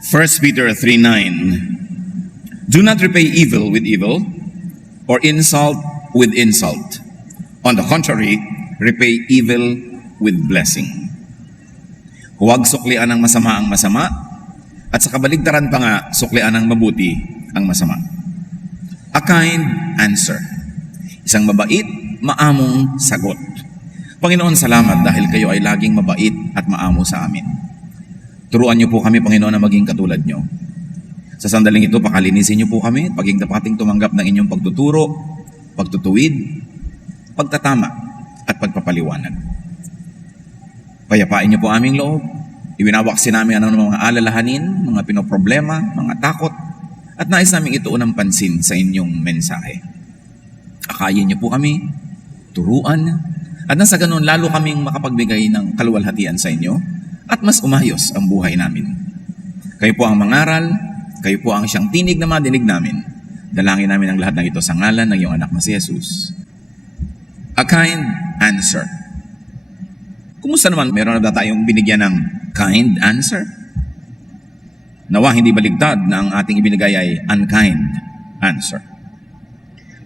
1 Peter 3:9. Do not repay evil with evil or insult with insult. On the contrary, repay evil with blessing. Huwag suklian ng masama ang masama, at sa kabaligtaran pa nga, suklian ng mabuti ang masama. A kind answer. Isang mabait, maamong sagot. Panginoon, salamat dahil kayo ay laging mabait at maamo sa amin. Turuan niyo po kami, Panginoon, na maging katulad niyo. Sa sandaling ito, pakalinisin niyo po kami, paging dapating tumanggap ng inyong pagtuturo, pagtutuwid, pagtatama, at pagpapaliwanag. Payapain niyo po aming loob. Iwinawaksin namin ang mga alalahanin, mga pinoproblema, mga takot, at nais namin ituon ng pansin sa inyong mensahe. Akayin niyo po kami, turuan, at nasa ganun lalo kaming makapagbigay ng kaluwalhatian sa inyo, at mas umayos ang buhay namin. Kayo po ang mangaral, kayo po ang siyang tinig na madinig namin. Dalangin namin ang lahat ng ito sa ngalan ng iyong anak na si Jesus. A kind answer. Kumusta naman? Meron na tayong binigyan ng kind answer? Nawa hindi baligtad na ang ating ibinigay ay unkind answer.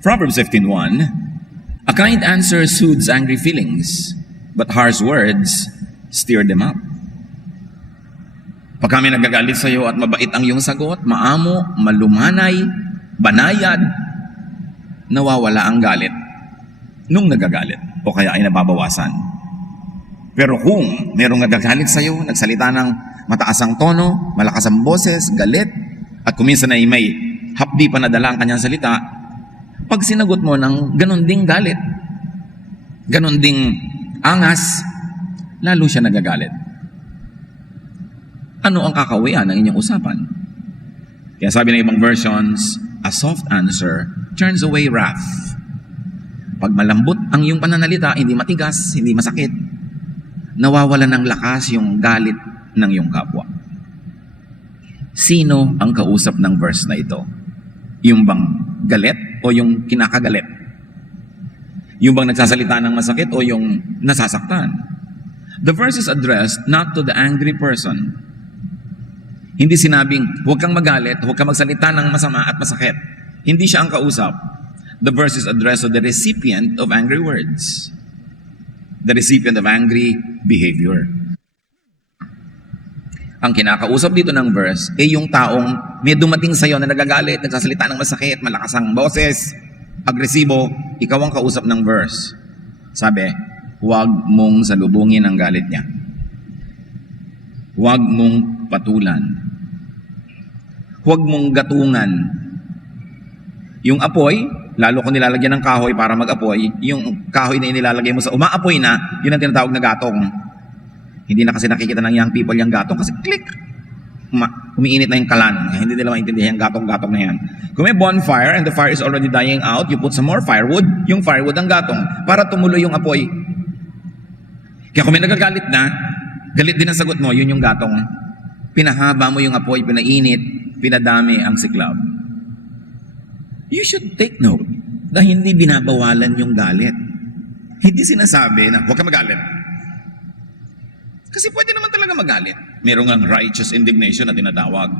Proverbs 15:1. A kind answer soothes angry feelings, but harsh words stir them up. Pag kami nagagalit sa iyo at mabait ang iyong sagot, maamo, malumanay, banayad, nawawala ang galit nung nagagalit o kaya ay nababawasan. Pero kung merong nagagalit sa iyo, nagsalita ng mataas ang tono, malakas ang boses, galit, at kuminsan ay may hapdi pa nadala ang kanyang salita, pag sinagot mo ng ganon ding galit, ganon ding angas, lalo siya nagagalit. Ano ang kakawian ng inyong usapan? Kaya sabi ng ibang versions, a soft answer turns away wrath. Pag malambot ang iyong pananalita, hindi matigas, hindi masakit, nawawala ng lakas yung galit ng iyong kapwa. Sino ang kausap ng verse na ito? Yung bang galit o yung kinakagalit? Yung bang nagsasalita ng masakit o yung nasasaktan? The verse is addressed not to the angry person. Hindi sinabing, huwag kang magalit, huwag kang magsalita ng masama at masakit. Hindi siya ang kausap. The verse is addressed to the recipient of angry words. The recipient of angry behavior. Ang kinakausap dito ng verse ay yung taong may dumating sa iyo na nagagalit, nagsasalita ng masakit, malakas ang boses, agresibo, ikaw ang kausap ng verse. Sabi, huwag mong salubungin ang galit niya. Huwag mong patulan. Huwag mong gatungan. Yung apoy, lalo kung nilalagyan ng kahoy para mag-apoy, yung kahoy na inilalagay mo sa umaapoy na, yun ang tinatawag na gatong. Hindi na kasi nakikita ng young people yung gatong kasi click! Umiinit na yung kalan. Hindi nila maintindihan yung gatong-gatong na yan. Kung may bonfire and the fire is already dying out, you put some more firewood, yung firewood ang gatong para tumuloy yung apoy. Kaya kung may nagagalit na, galit din ang sagot mo, yun yung gatong. Pinahaba mo yung apoy, pinainit, pinadami ang siklab. You should take note na hindi binabawalan yung galit. Hindi sinasabi na huwag ka magalit. Kasi pwede naman talaga magalit. Merong ang righteous indignation na tinatawag.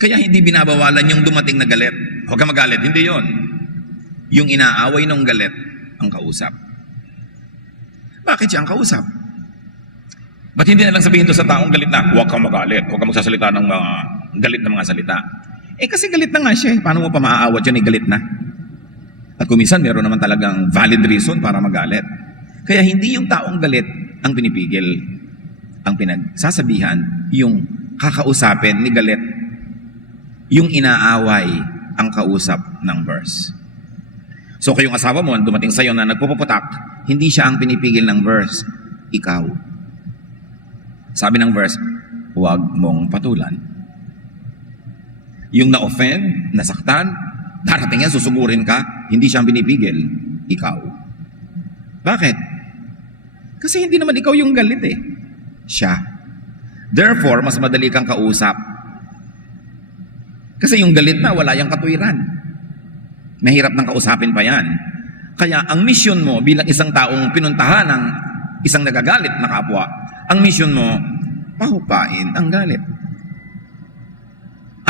Kaya hindi binabawalan yung dumating na galit. Huwag ka magalit. Hindi yon. Yung inaaway ng galit ang kausap. Bakit siya ang kausap? Ba't hindi na lang sabihin to sa taong galit na, huwag kang magalit, huwag kang magsasalita ng mga galit na mga salita. Kasi galit na nga siya. Paano mo pa maaawat yun, galit na? At kumisan, meron naman talagang valid reason para magalit. Kaya hindi yung taong galit ang pinipigil. Ang pinagsasabihan, yung kakausapin ni galit, yung inaaway ang kausap ng verse. So kung yung asawa mo, dumating sa'yo na nagpupuputak, hindi siya ang pinipigil ng verse, ikaw. Sabi ng verse, huwag mong patulan. Yung na-offend, nasaktan, darating yan, susugurin ka, hindi siya ang pinipigil, ikaw. Bakit? Kasi hindi naman ikaw yung galit eh. Siya. Therefore, mas madali kang kausap. Kasi yung galit na, wala yung katwiran. Mahirap nang kausapin pa yan. Kaya ang mission mo bilang isang taong pinuntahan ng isang nagagalit na kapwa, ang mission mo, pahupain ang galit.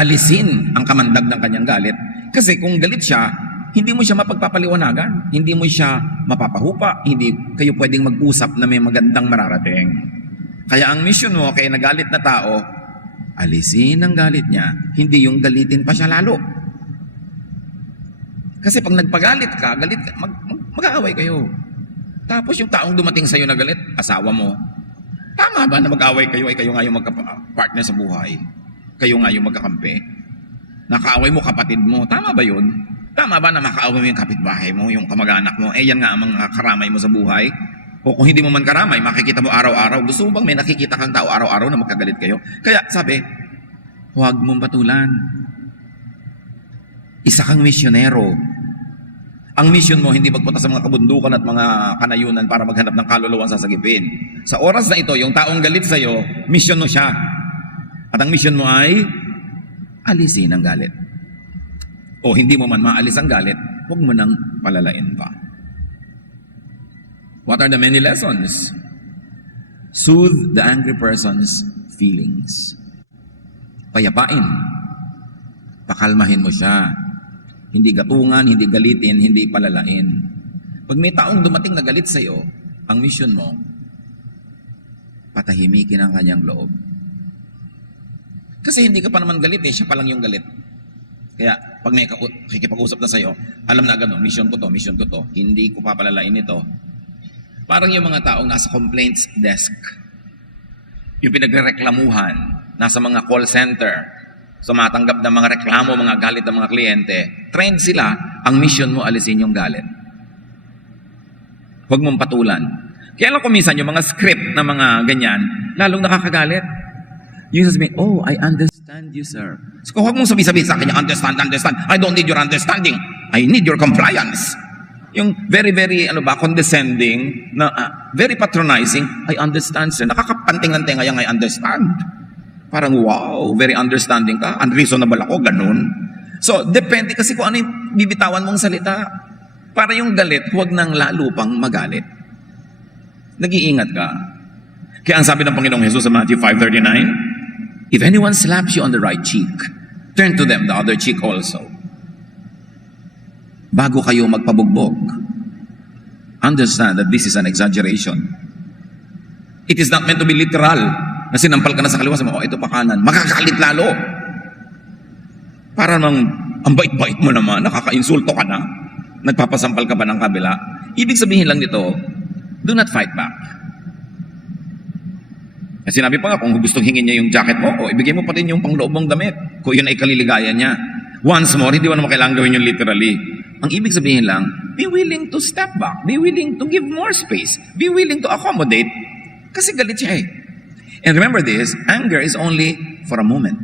alisin ang kamandag ng kanyang galit. Kasi kung galit siya, hindi mo siya mapagpapaliwanagan, hindi mo siya mapapahupa, hindi kayo pwedeng mag-usap na may magandang mararating. Kaya ang mission mo kay nagalit na tao, alisin ang galit niya, hindi yung galitin pa siya lalo. Kasi pag nagpagalit ka, mag-aaway kayo. Tapos yung taong dumating sa'yo na galit, asawa mo, tama ba na mag-aaway kayo ay kayo nga yung magka-partner sa buhay? Kayo nga yung magkakampi? Nakaaway mo kapatid mo, tama ba yun? Tama ba na makaaway mo yung kapitbahay mo, yung kamag-anak mo? Yan nga ang mga karamay mo sa buhay. O kung hindi mo man karamay, makikita mo araw-araw. Gusto mo bang may nakikita kang tao araw-araw na magkagalit kayo? Kaya sabi, huwag mong patulan. Isa kang misyonero. Ang mission mo hindi magpunta sa mga kabundukan at mga kanayunan para maghanap ng kaluluwang sasagipin. Sa oras na ito, yung taong galit sa'yo, mission mo siya. At ang mission mo ay alisin ang galit. O hindi mo man maalis ang galit, huwag mo nang palalain pa. What are the many lessons? Soothe the angry person's feelings. Payapain. Pakalmahin mo siya. Hindi gatungan, hindi galitin, hindi palalain. Pag may taong dumating na galit sa iyo, ang mission mo, patahimikin ang kanyang loob. Kasi hindi ka pa naman galit siya pa lang yung galit. Kaya pag may kikipag-usap na sa iyo, alam na agad, mission ko to, hindi ko papalalain ito. Parang yung mga taong nasa complaints desk, yung pinagreklamuhan, nasa mga call center, sumatanggap ng mga reklamo, mga galit ng mga kliyente, trained sila, ang mission mo alisin yung galit. Huwag mong patulan. Kaya lang kuminsan yung mga script na mga ganyan, lalong nakakagalit. Yung sasabihin, oh, I understand you, sir. So huwag mong sabi-sabi sa kanya, understand. I don't need your understanding. I need your compliance. Yung very, condescending, na very patronizing, I understand, sir. Nakakapanting ng tenga yung I understand. Parang, wow, very understanding ka. Unreasonable ako, ganun. So, depende kasi kung ano yung bibitawan mong salita. Para yung galit, huwag nang lalo pang magalit. Nag-iingat ka. Kaya ang sabi ng Panginoong Jesus sa Matthew 5:39, if anyone slaps you on the right cheek, turn to them the other cheek also. Bago kayo magpabugbog, understand that this is an exaggeration. It is not meant to be literal. Na sinampal ka na sa kaliwa, sabi mo, ito pa kanan. Makakalit lalo. Para namang, ang bait-bait mo naman, nakaka-insulto ka na. Nagpapasampal ka pa ng kabila. Ibig sabihin lang nito, do not fight back. Kasi sinabi pa nga, kung gustong hingin niya yung jacket mo, ibigay mo pa rin yung pangloob mong damit. Kung yun ay kaliligayan niya. Once more, hindi mo naman kailangan gawin yun literally. Ang ibig sabihin lang, be willing to step back. Be willing to give more space. Be willing to accommodate. Kasi galit siya eh. And remember this, anger is only for a moment.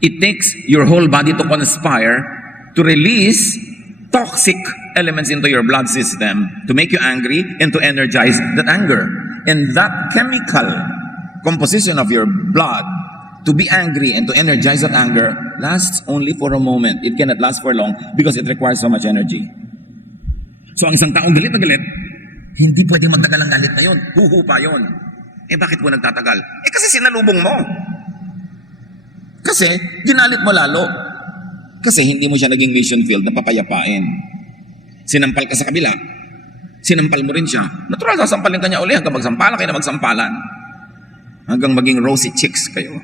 It takes your whole body to conspire to release toxic elements into your blood system to make you angry and to energize that anger. And that chemical composition of your blood to be angry and to energize that anger lasts only for a moment. It cannot last for long because it requires so much energy. So ang isang taong galit na galit, hindi pwedeng magtagal ang galit na yun. Huhupa yun. Bakit po nagtatagal? Kasi sinalubong mo. Kasi ginalit mo lalo. Kasi hindi mo siya naging mission field na papayapain. Sinampal ka sa kabila. Sinampal mo rin siya. Natural, sasampalin ka niya uli hanggang magsampalan kayo na magsampalan. Hanggang maging rosy chicks kayo.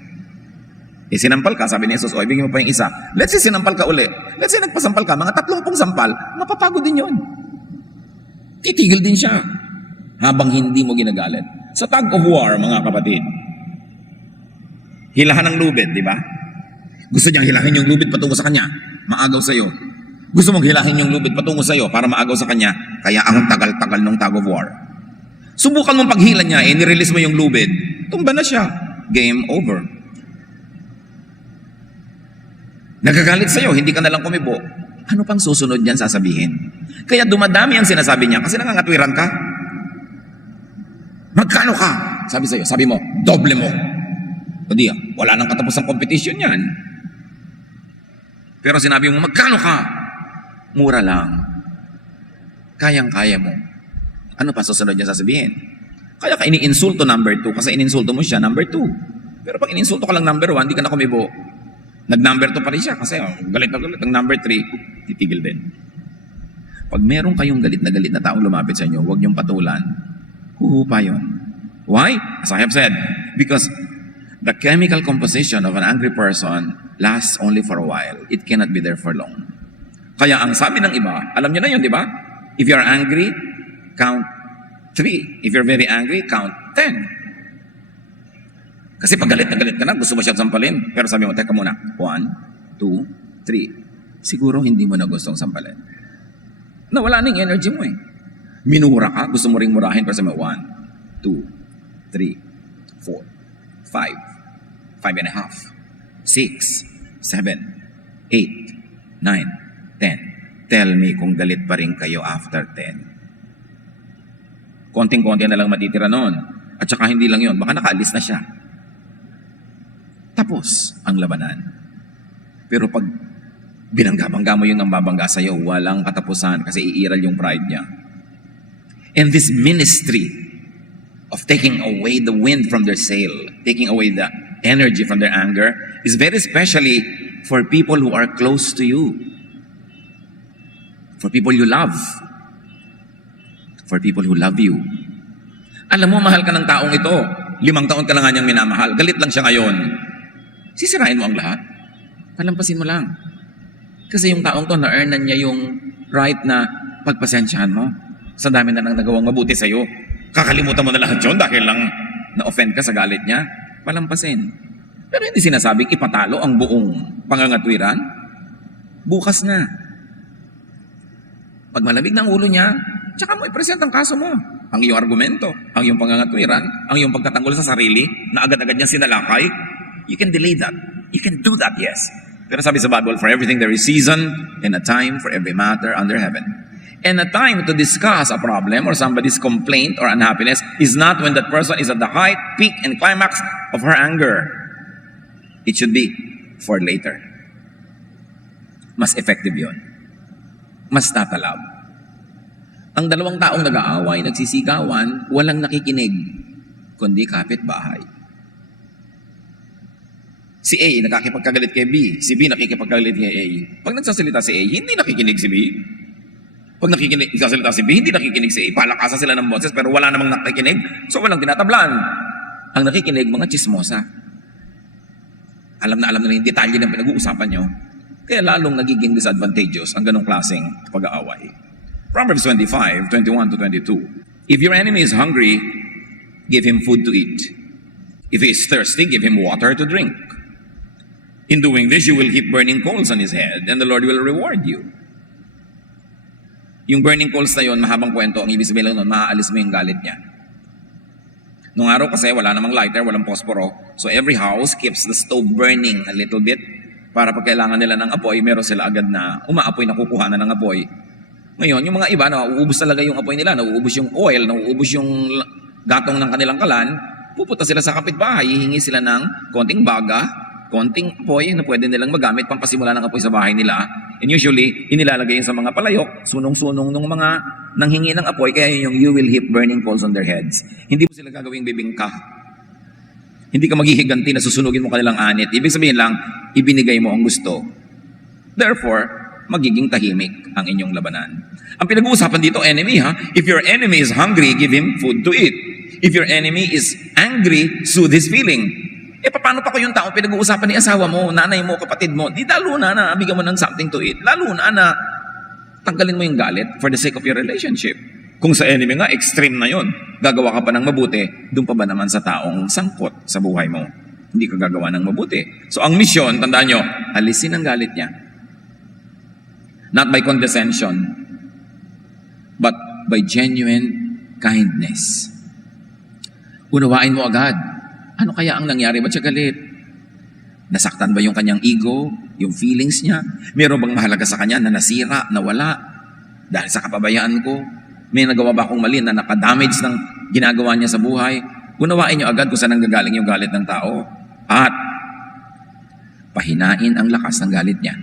Sinampal ka, sabi ni Jesus, ibigay mo pa yung isa. Let's say sinampal ka uli. Let's say nagpasampal ka, mga 30 sampal, mapapagod din yun. Titigil din siya. Habang hindi mo ginagalit. Sa tug of war, mga kapatid, hilahan ng lubid, di ba? Gusto niyang hilahin yung lubid patungo sa kanya, maagaw sa'yo. Gusto mong hilahin yung lubid patungo sa'yo para maagaw sa kanya, kaya ang tagal-tagal ng tug of war. Subukan mong paghila niya, nirelease mo yung lubid, tumba na siya. Game over. Nagagalit sa'yo, hindi ka nalang kumibo. Ano pang susunod niyan sasabihin? Kaya dumadami ang sinasabi niya kasi nangangatwiran ka. Magkano ka? Sabi sa'yo, sabi mo, doble mo. O di, wala nang katapos ng competition yan. Pero sinabi mo, magkano ka? Mura lang. Kayang-kaya mo. Ano pa susunod niya sasabihin? Kaya ka ini-insulto number 2 kasi ininsulto mo siya number 2. Pero pag ininsulto ka lang number 1, hindi ka na kumibo. Nag-number 2 pa rin siya kasi galit na galit. Ang number 3, titigil din. Pag meron kayong galit na taong lumapit sa inyo, huwag niyong patulan. Huhupa yun. Why? As I have said, because the chemical composition of an angry person lasts only for a while. It cannot be there for long. Kaya ang sabi ng iba, alam niyo na yun, di ba? If you're angry, count 3. If you're very angry, count 10. Kasi pag galit ka na, gusto mo siyang sampalin. Pero sabi mo, teka muna, 1, 2, 3. Siguro hindi mo na gustong sampalin. Nawala na yung energy mo eh. Minura ka, gusto mo ring murahin, pero sabi mo, 1, 2, 3, 4, 5, 5.5, 6, 7, 8, 9, 10. Tell me kung galit pa rin kayo after 10. Konting-konti na lang matitira noon. At saka hindi lang yun, baka nakaalis na siya. Tapos ang labanan. Pero pag binangga-bangga mo yung nambabangga sa'yo, walang katapusan kasi iiral yung pride niya. And this ministry of taking away the wind from their sail, taking away the energy from their anger, is very especially for people who are close to you. For people you love. For people who love you. Alam mo, mahal ka ng taong ito. 5 taon ka lang nga niyang minamahal. Galit lang siya ngayon. Sisirain mo ang lahat. Palampasin mo lang. Kasi yung taong to, na-earnan niya yung right na pagpasensyahan mo. Sa dami na nang nagawang mabuti sa'yo. Kakalimutan mo na lahat yun dahil lang na-offend ka sa galit niya. Palampasin. Pero hindi sinasabing ipatalo ang buong pangangatwiran. Bukas na. Pag malamig ng ulo niya, tsaka mo i-present ang kaso mo. Ang iyong argumento, ang iyong pangangatwiran, ang iyong pagtatanggol sa sarili na agad-agad niya sinalakay. You can delay that. You can do that, yes. Pero sabi sa Bible, for everything there is season and a time for every matter under heaven. And a time to discuss a problem or somebody's complaint or unhappiness is not when that person is at the height, peak, and climax of her anger. It should be for later. Mas effective yun. Mas tatalab. Ang dalawang taong nag-aaway, nagsisigawan, walang nakikinig, kundi kapitbahay. Si A nakikipagkagalit kay B, si B nakikipagkagalit kay A. Pag nagsasalita si A, hindi nakikinig si B. Pag nagsasalita si B, hindi nakikinig si A. Palakasan sila ng boses pero wala namang nakikinig, so walang tinatablan. Ang nakikinig, mga chismosa. Alam na yung detalye ng pinag-uusapan nyo. Kaya lalong nagiging disadvantageous ang ganong klaseng pag-aaway. Proverbs 25, 21 to 22. If your enemy is hungry, give him food to eat. If he is thirsty, give him water to drink. In doing this, you will heap burning coals on his head, and the Lord will reward you. Yung burning coals na yun, mahabang kwento, ang ibig sabihin lang nun, maaalis mo yung galit niya. Nung araw kasi, wala namang lighter, walang posporo, so every house keeps the stove burning a little bit, para pag kailangan nila ng apoy, meron sila agad na umaapoy, nakukuha na ng apoy. Ngayon, yung mga iba, nauubos talaga yung apoy nila, nauubos yung oil, nauubos yung gatong ng kanilang kalan, pupunta sila sa kapitbahay, hihingi sila ng konting baga, konting apoy na pwede nilang magamit pampasimula ng apoy sa bahay nila. And usually, inilalagay yun sa mga palayok, sunong-sunong ng mga nanghingi ng apoy, kaya yun yung you will heap burning coals on their heads. Hindi mo sila gagawing bibingka. Hindi ka maghihiganti na susunugin mo kanilang anit. Ibig sabihin lang, ibinigay mo ang gusto. Therefore, magiging tahimik ang inyong labanan. Ang pinag-uusapan dito, enemy ha. If your enemy is hungry, give him food to eat. If your enemy is angry, soothe his feeling. Paano pa ko yung tao pinag-uusapan ni asawa mo, nanay mo, kapatid mo? Di lalo na bigyan mo ng something to eat. Lalo na tanggalin mo yung galit for the sake of your relationship. Kung sa enemy nga, extreme na yon. Gagawa ka pa ng mabuti, doon pa ba naman sa taong sangkot sa buhay mo? Hindi ka gagawa ng mabuti. So ang misyon, tandaan nyo, alisin ang galit niya. Not by condescension, but by genuine kindness. Unawain mo agad. Ano kaya ang nangyari? Ba't siya galit? Nasaktan ba yung kanyang ego? Yung feelings niya? Meron bang mahalaga sa kanya na nasira, nawala? Dahil sa kapabayaan ko? May nagawa ba akong mali na nakadamage ng ginagawa niya sa buhay? Unawain niyo agad kung saan nanggagaling yung galit ng tao. At pahinain ang lakas ng galit niya.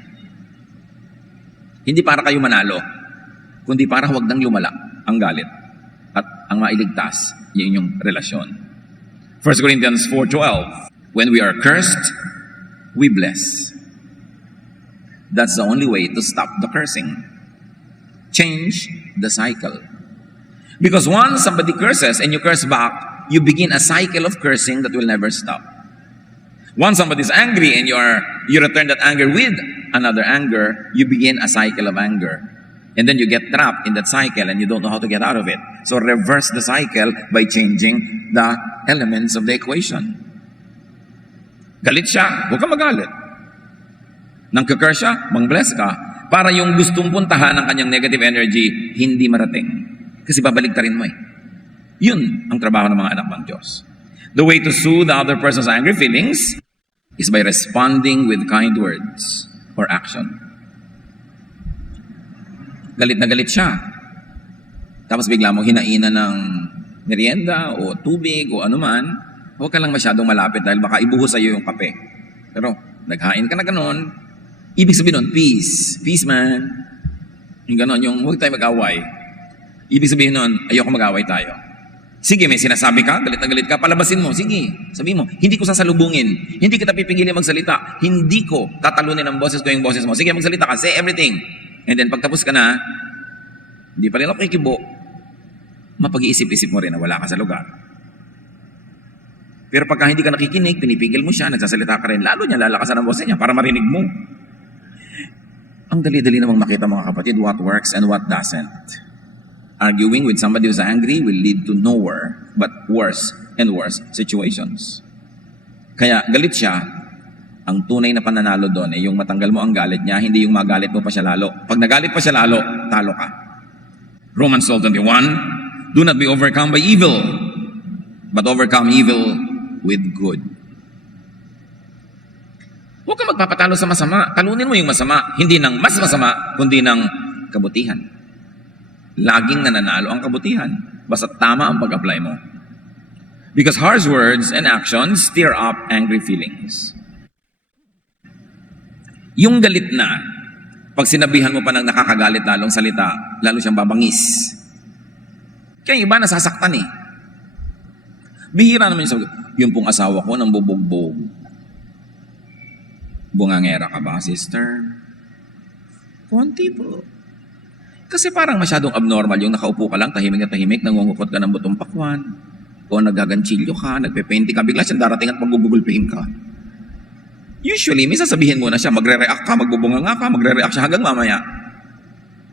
Hindi para kayo manalo, kundi para huwag nang lumala ang galit at ang mailigtas yung inyong relasyon. 1 Corinthians 4:12. When we are cursed, we bless. That's the only way to stop the cursing. Change the cycle. Because once somebody curses and you curse back, you begin a cycle of cursing that will never stop. Once somebody is angry and you return that anger with another anger, you begin a cycle of anger. And then you get trapped in that cycle and you don't know how to get out of it. So reverse the cycle by changing the elements of the equation. Galit siya, huwag ka magalit. Nang curse siya, mang-bless ka. Para yung gustong puntahan ng kanyang negative energy, hindi marating. Kasi babaligtarin mo eh. Yun ang trabaho ng mga anak ng Diyos. The way to soothe the other person's angry feelings is by responding with kind words or action. Galit na galit siya. Tapos bigla mo hinainan ng merienda o tubig o anuman, huwag ka lang masyadong malapit dahil baka ibuhos sa'yo yung kape. Pero naghain ka na ganon, ibig sabihin nun, peace. Peace, man. Yung ganon, yung huwag tayo mag-away. Ibig sabihin nun, ayoko mag-away tayo. Sige, may sinasabi ka, galit na galit ka, palabasin mo. Sige, sabihin mo, hindi ko sasalubungin. Hindi kita pipigilin magsalita. Hindi ko tatalunin ang boses ko yung boses mo. Sige, magsalita ka, say everything. And then pagtapos ka na, hindi pa rin ako kikibo, mapag-iisip-isip mo rin na wala ka sa lugar. Pero pagka hindi ka nakikinig, pinipigil mo siya, nagsasalita ka rin, lalo niya lalakasan ang boses niya para marinig mo. Ang dali-dali namang makita mga kapatid, what works and what doesn't. Arguing with somebody who's angry will lead to nowhere but worse and worse situations. Kaya galit siya, ang tunay na pananalo doon ay yung matanggal mo ang galit niya, hindi yung magalit mo pa siya lalo. Pag nagalit pa siya lalo, talo ka. Romans 12:21, do not be overcome by evil, but overcome evil with good. Huwag kang magpapatalo sa masama. Talunin mo yung masama, hindi ng mas masama, kundi ng kabutihan. Laging nananalo ang kabutihan, basta tama ang pag-apply mo. Because harsh words and actions stir up angry feelings. Yung galit na, pag sinabihan mo pa ng nakakagalit lalong salita, lalo siyang babangis. Kaya iba nasasaktan eh. Bihira naman yung sabi, yung pong asawa ko nang bubugbog. Bungangera ka ba, sister? Konti po. Kasi parang masyadong abnormal yung nakaupo ka lang, tahimik na tahimik, nangungukot ka ng butong pakwan, o nagaganchilyo ka, nagpe-painting ka, bigla siyang darating at magbubugulpihin ka. Usually, may sasabihin mo na siya, magre-react ka, magbubunga nga ka, magre-react siya hanggang mamaya.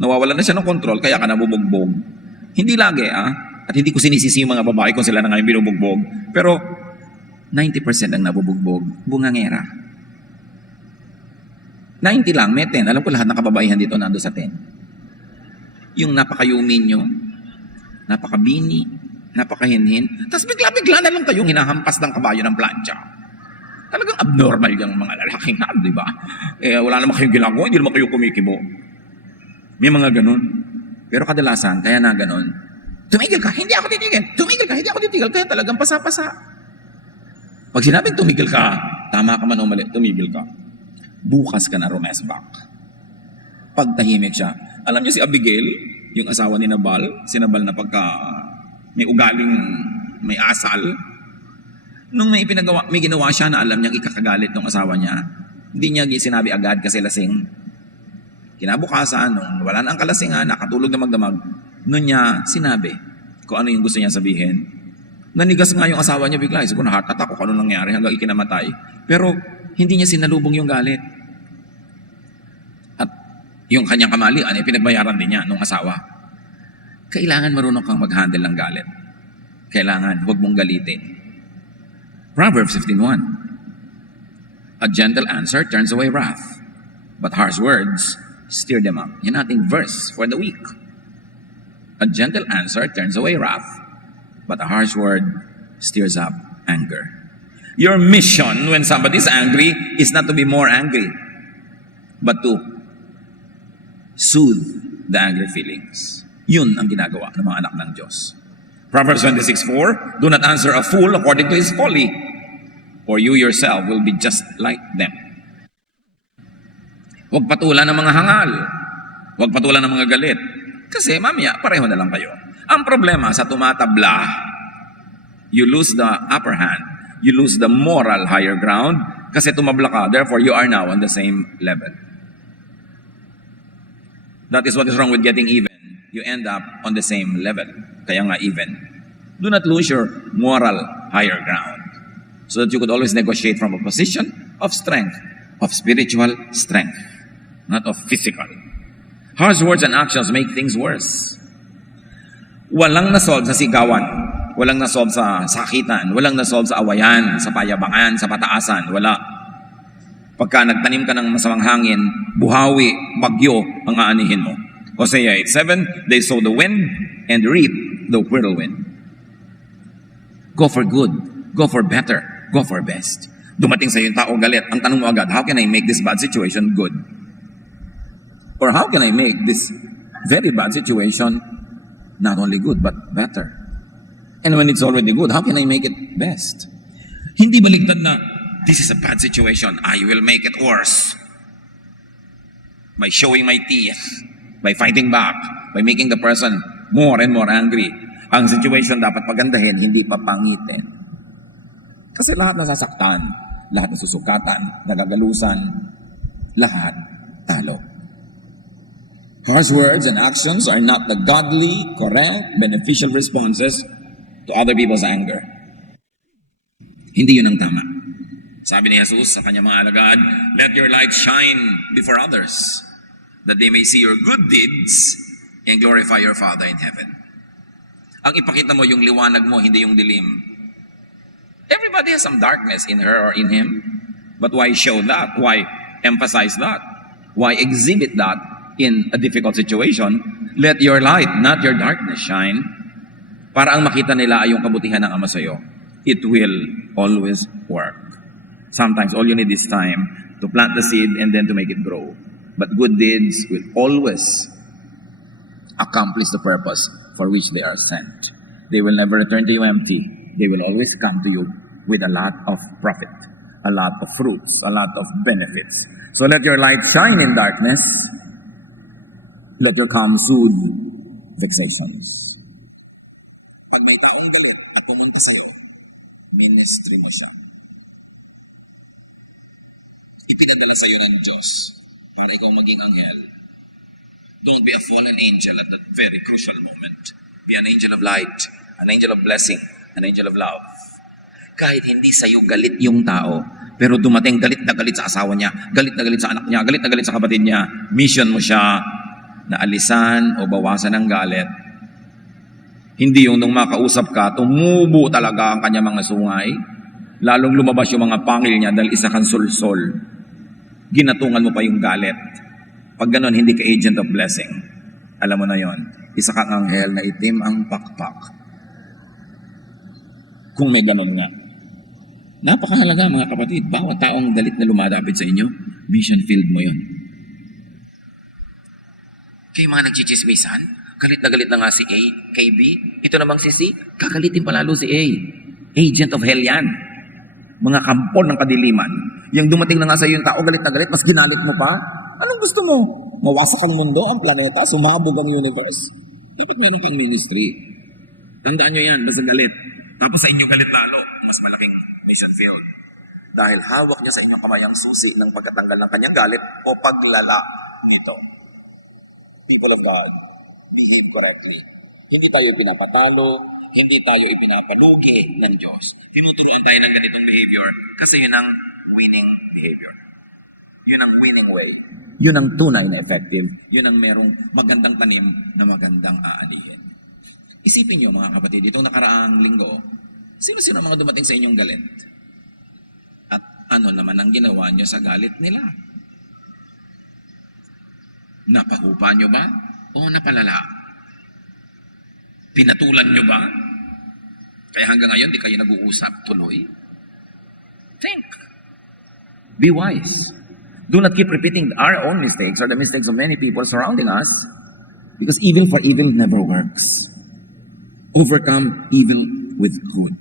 Nawawalan na siya ng control, kaya ka nabubugbog. Hindi lagi, At hindi ko sinisisi yung mga babae kung sila na ngayon binubugbog. Pero, 90% ang nabubugbog, bungangera. 90 lang, may 10. Alam ko lahat ng kababaihan dito nando sa 10. Yung napakayumin nyo, napakabini, napakahinhin, tapos bigla-bigla na lang kayong hinahampas ng kabayo ng plancha. Talagang abnormal yung mga lalaking di ba? Wala naman kayong ginagawa, hindi naman kayo kumikibo. May mga ganun. Pero kadalasan, kaya na ganun, tumigil ka, hindi ako titigil. Tumigil ka, hindi ako titigil. Kaya talagang pasa-pasa. Pag sinabing tumigil ka, tama ka man o mali, tumigil ka. Bukas ka na rumess back. Pag tahimik siya. Alam niyo si Abigail, yung asawa ni Nabal, si Nabal na pagka may ugaling, may asal, nung may ginawa siya na alam niyang ikakagalit ng asawa niya, hindi niya sinabi agad kasi lasing. Kinabukasan, nung wala na ang kalasingan, nakatulog na magdamag, nun niya sinabi kung ano yung gusto niya sabihin. Nanigas nga yung asawa niya bigla. Siguro na heart attack kung ano nangyari hanggang ikinamatay. Pero hindi niya sinalubong yung galit. At yung kanyang kamalian ay pinagbayaran din niya nung asawa. Kailangan marunong kang mag-handle ng galit. Kailangan, huwag mong galitin. Proverbs 15:1. A gentle answer turns away wrath, but harsh words stir them up. Yan ating verse for the week. A gentle answer turns away wrath, but a harsh word stirs up anger. Your mission when somebody is angry is not to be more angry, but to soothe the angry feelings. Yun ang ginagawa ng mga anak ng Diyos. Proverbs 26:4, do not answer a fool according to his folly, or you yourself will be just like them. Huwag patulan ng mga hangal. Huwag patulan ng mga galit. Kasi mamaya, pareho na lang kayo. Ang problema sa tumatabla, you lose the upper hand. You lose the moral higher ground kasi tumabla ka. Therefore, you are now on the same level. That is what is wrong with getting even. You end up on the same level. Kaya nga even. Do not lose your moral higher ground so that you could always negotiate from a position of strength, of spiritual strength, not of physical. Harsh words and actions make things worse. Walang nasolve sa sigawan, walang nasolve sa sakitan, walang nasolve sa awayan, sa payabangan, sa pataasan, wala. Pagka nagtanim ka ng masamang hangin, buhawi, bagyo ang aanihin mo. Hosea 8:7, they sow the wind and reap the whirlwind. Go for good, go for better, go for best. Dumating sa iyo yung tao galit, ang tanong mo agad, how can I make this bad situation good? Or how can I make this very bad situation not only good but better? And when it's already good, how can I make it best? Hindi baligtad na, this is a bad situation, I will make it worse. By showing my teeth, by fighting back, by making the person more and more angry. Ang situation dapat pagandahin, hindi papangitin. Kasi lahat nasasaktan, lahat nasusukatan, nagagalusan, lahat talo. Harsh words and actions are not the godly, correct, beneficial responses to other people's anger. Hindi yun ang tama. Sabi ni Jesus sa kanyang mga alagad, let your light shine before others, that they may see your good deeds and glorify your Father in heaven. Ang ipakita mo yung liwanag mo, hindi yung dilim. Everybody has some darkness in her or in him. But why show that? Why emphasize that? Why exhibit that in a difficult situation? Let your light, not your darkness, shine. Para ang makita nila ay yung kabutihan ng Ama sa iyo. It will always work. Sometimes all you need is time to plant the seed and then to make it grow. But good deeds will always accomplish the purpose for which they are sent. They will never return to you empty. They will always come to you with a lot of profit, a lot of fruits, a lot of benefits. So let your light shine in darkness. Let your calm soothe vexations. Pag may taong galit at pumunta sa iyo, ministry mo siya. Ipinadala sa iyo ng Diyos para ikaw maging anghel. Don't be a fallen angel at that very crucial moment. Be an angel of light, an angel of blessing, an angel of love. Kahit hindi sa iyo galit yung tao, pero dumating galit na galit sa asawa niya, galit na galit sa anak niya, galit na galit sa kapatid niya, mission mo siya na alisan o bawasan ng galit. Hindi yung nung makausap ka, tumubo talaga ang kanya mga sungay, lalong lumabas yung mga pangil niya dahil isa kang sulsol. Ginatungan mo pa yung galit. Pag ganon, hindi ka agent of blessing. Alam mo na yon. Isa kang anghel na itim ang pakpak. Kung may ganon nga. Napakahalaga mga kapatid. Bawat taong galit na lumadapit sa inyo, mission field mo yon. Kayo mga nagchichismisan, galit na nga si A, kay B. Ito namang si C, kakalitin palalo si A. Agent of hell yan. Mga kampon ng kadiliman. Yung dumating na nga sa iyo yung tao, galit na galit, mas ginalit mo pa. Anong gusto mo? Mawasak ang mundo, ang planeta, sumabog ang universe. Dapat meron kang ministry. Tandaan nyo yan, basta galit. Tapos sa inyo galit lalo, mas malaking mission field. Dahil hawak niya sa inyong kamay ang susi ng pagkatanggal ng kanyang galit o paglala nito. People of God, behave correctly. Hindi tayo pinapatalo, hindi tayo ipinapalugi ng Diyos. Tinuturuan tayo ng ganitong behavior kasi yun ang winning behavior. Yun ang winning way. Yun ang tunay na effective. Yun ang merong magandang tanim na magandang aanihin. Isipin nyo mga kapatid, itong nakaraang linggo, sino-sino mga dumating sa inyong galit? At ano naman ang ginawa nyo sa galit nila? Napahupa nyo ba? O napalala? Pinatulan nyo ba? Kaya hanggang ngayon, di kayo nag-uusap tuloy? Think. Be wise. Do not keep repeating our own mistakes or the mistakes of many people surrounding us, because evil for evil never works. Overcome evil with good.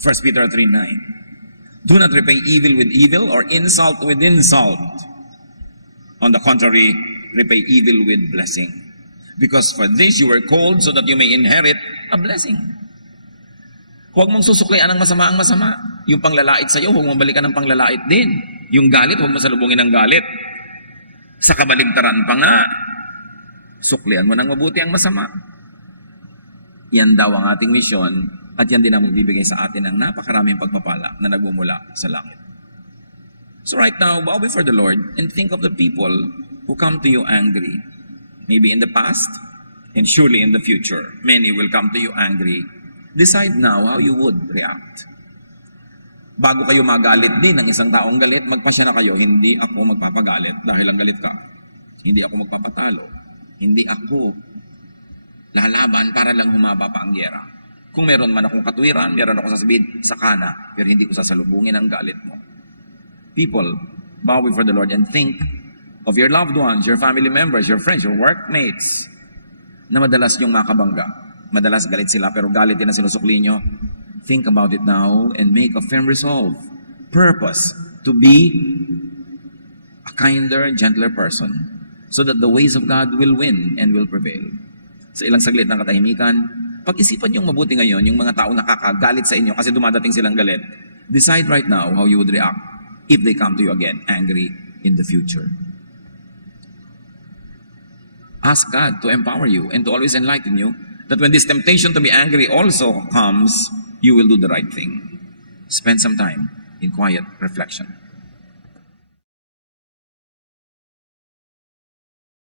1 Peter 3:9. Do not repay evil with evil or insult with insult. On the contrary, repay evil with blessing. Because for this you were called so that you may inherit a blessing. Huwag mong susuklian ng masama ang masama. Yung panglalait sa iyo, huwag mong balikan ng panglalait din. Yung galit, huwag mo salubungin ng galit. Sa kabaligtaran pa nga, Suklian mo ng mabuti ang masama. Yan daw ang ating misyon at yan din ang magbibigay sa atin ng napakaraming pagpapala na nagmumula sa langit. So right now, bow before the Lord and think of the people who come to you angry. Maybe in the past and surely in the future, many will come to you angry. Decide now how you would react. Bago kayo magalit din ng isang taong galit, magpasya na kayo, hindi ako magpapagalit dahil ang galit ka. Hindi ako magpapatalo. Hindi ako lalaban para lang humaba pa ang gyera. Kung meron man akong katwiran, meron ako sasabihin sa kana, pero hindi ko sasalubungin ang galit mo. People, bow before the Lord and think of your loved ones, your family members, your friends, your workmates, na madalas niyong makabangga. Madalas galit sila, pero galit din na sinusukli niyo. Think about it now and make a firm resolve, purpose to be a kinder, gentler person so that the ways of God will win and will prevail. Sa ilang saglit ng katahimikan, pag-isipan niyong mabuti ngayon yung mga tao nakakagalit sa inyo kasi dumadating silang galit. Decide right now how you would react if they come to you again angry in the future. Ask God to empower you and to always enlighten you that when this temptation to be angry also comes, you will do the right thing. Spend some time in quiet reflection.